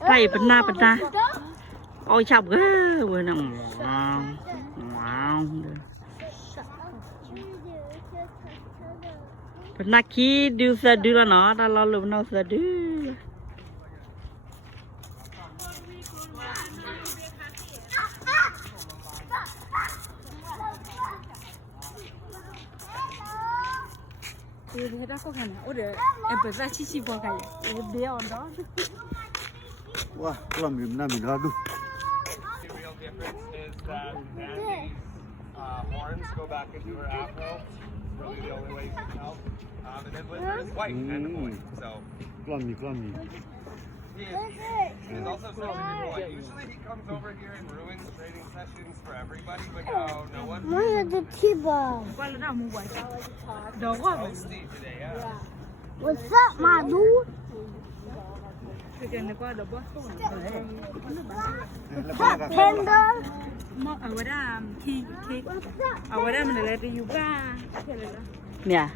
Tay bên na ôi chọc ghê vừa nè wow bên na kia đưa ra đưa nó ta lo lụm nó ra đưa thế đó có khả năng, ủa để em phải ra chi vào cái, em đeo đó. Wow, làm mình ra đủ. The real difference is that Mandy's horns go back into her afro. Really the only way you can tell. And then Blizzard is white and a boy. So Clommy. he is also such a good boy. Usually he comes over here and ruins training sessions for everybody, but now no one. Qua lần nào mua quậy, đó quá vậy. Steve today, yeah. What's up, my dude? Cái này qua đó bớt không? Tender. Mà ở đây là khi ở đây mình lại đi yoga, nè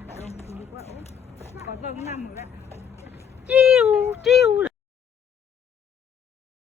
có vâng nằm ở đây. chiêu